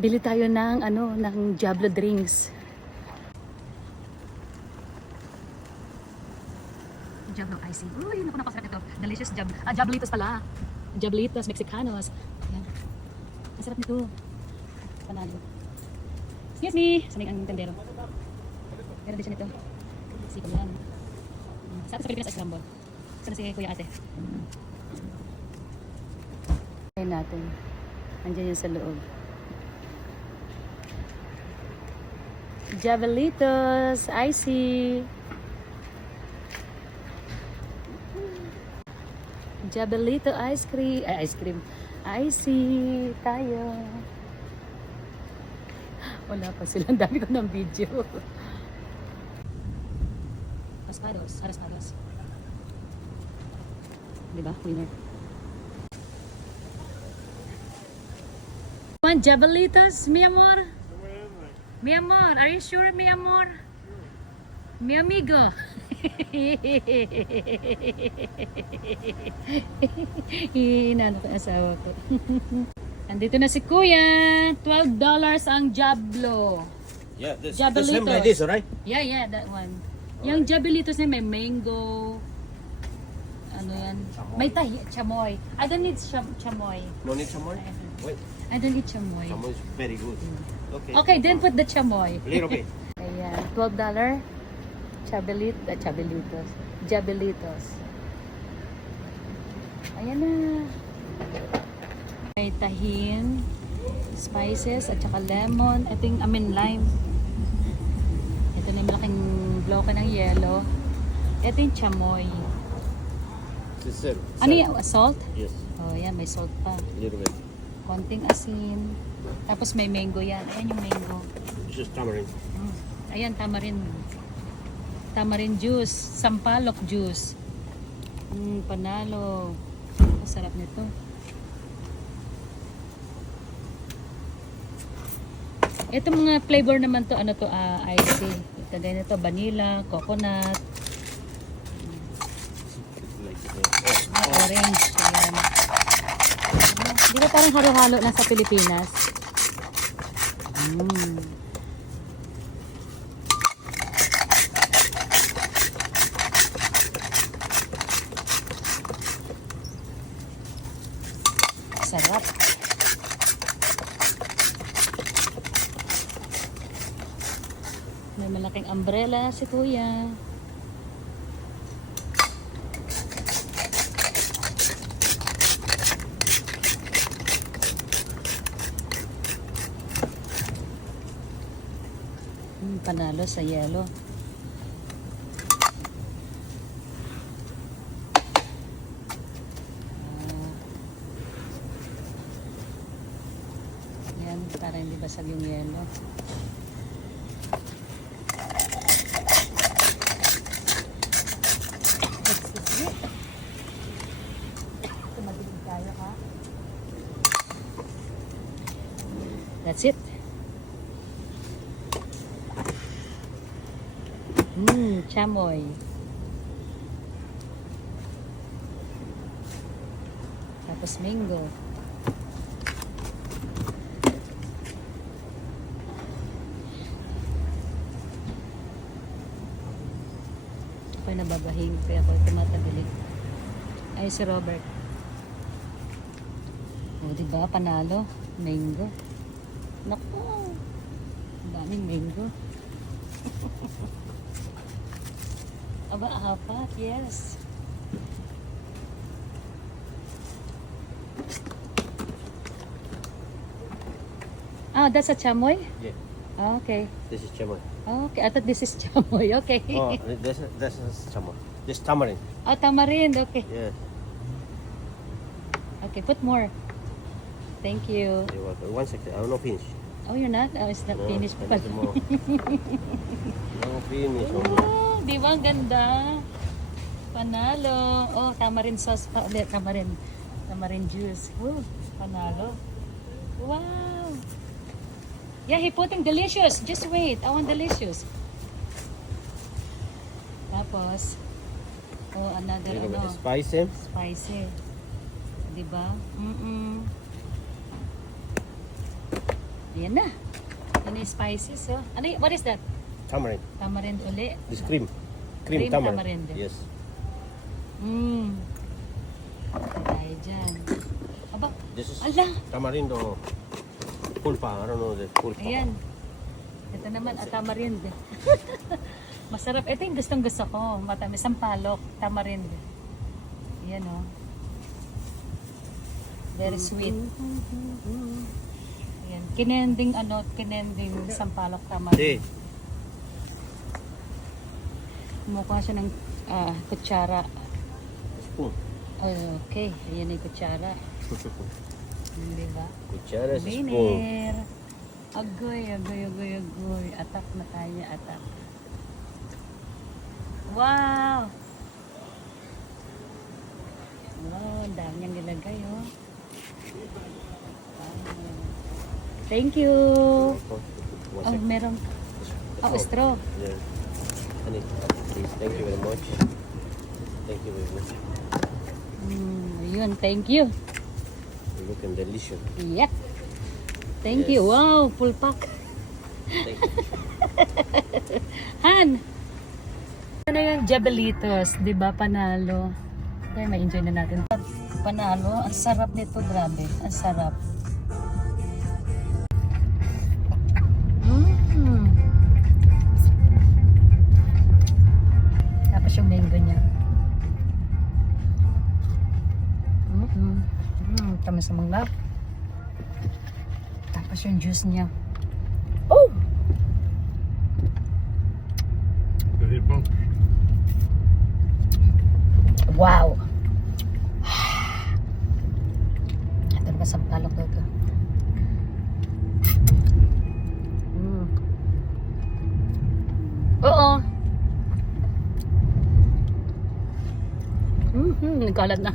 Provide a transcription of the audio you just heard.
Bili tayo ng ng Diablo drinks. Diablo icy. Uy, naku, napasarap ito. Delicious Diablitos pala. Diablitos Mexicanos. Ayan. Ang sarap nito. Panalo. Excuse me. Sanay ang tendero. Meron din siya nito. Sikam yan. Sa atin sa Pilipinas ay scramble. Sana si Kuya Ate. Ayan natin. Andiyan yan sa loob. Diablitos icy. Diablito ice cream. Icy tayo. Wala pa sila. Ang dami ko ng video. Raspados. Diba? Winner. Want Diablitos, mi amor? Mi amor, are you sure, mi amor? Mi amigo. Inano ko yung asawa ko. Andito na si Kuya. $12 ang Diablo. Yeah, the Diablitos. same like this, alright? Yeah, that one. Yung Diablitos na may mango. Ano yan? May chamoy. I don't need chamoy. No need chamoy? Wait, I don't need chamoy. chamoy is very good. Okay. Okay, then put the chamoy. A little bit. Ayan, $12. Diablitos. Ayan na. May tahin, spices, at saka lemon. Ito yung lime. Ito na yung malaking bloke ng yelo. Ito yung chamoy. This is Ano yung salt? Yes, Oh, yan, may salt pa. a little bit. Konting asin. Tapos may mango yan. Ayan yung mango. This is tamarind. Ayan, tamarind. Tamarind juice. Sampalok juice. Panalo. Masarap nito. Ito mga flavor naman to, icy. Ito ganito, vanilla, coconut, orange. Ayan. Di ba parang halo-halo na sa Pilipinas? Sarap. May malaking umbrella si Kuya. Panalo sa yelo. Yan, para hindi basag yung yelo. Tumadilig tayo, ha? That's it. Chamoy. Tapos mango. Ako'y nababahing kaya ako'y tumatagilid. Ay, si Robert. O, diba? Panalo. Mango. Naku! Ang daming mango. Aba, apat. Yes. That's a chamoy? Yeah, Okay. this is chamoy. Okay, I thought this is chamoy. Okay. Oh, this is chamoy. This tamarind. Tamarind. Okay. Yeah, Okay, put more. Thank you. you're welcome. 1 second. I'm not finished. Oh, you're not? Oh, it's not No, finished I pa. need more. No finish. Oh, di ba ang ganda? Panalo. Oh, tamarind sauce pa ulit. Tamarind juice. Oh, panalo. Wow. Yeah, he putting delicious. Just wait. I want delicious. Tapos, another Little bit spicy. spicy. Diba? Ayan na. Yan yung spices, oh. Ano what is that? Tamarind. Tamarind uli. This cream. Cream Tamarind. tamarind. Yes. Tayo dyan. Aba, This is ala. tamarind or pulpa. I don't know the pulpa. Ayan. Ito naman, tamarind. Masarap. Ito yung gustong gusto ko. Matamis ang palok, tamarind. Ayan, oh. Very sweet. Ayan. Kinending sampalok tamarind. See. Mukha siya ng kutsara. Spoon. Okay, ayan yung kutsara. Diba? Kutsara sa spoon. Biner. Agoy. Atak na tayo, atak. Wow! Wow, ang dami niyang nilagay, oh. Wow. Thank you! One Oh, second. meron. Oh, straw. Yeah. Honey, please. Thank you very much. Thank you very much. Yun, thank you. You're looking delicious. Yep. Thank Yes. you. Wow, full pack. Thank you. Han! Ano yung Jabalitos, di ba? Panalo. Okay, ma-enjoy na natin. Panalo, ang sarap nito, grabe. Ang sarap. Tapos yung mango niya. Tamis sa mga. Tapos yung juice niya. Oh! Wow! Ito naman sampalok ko ito. Oo. Nagkalat na.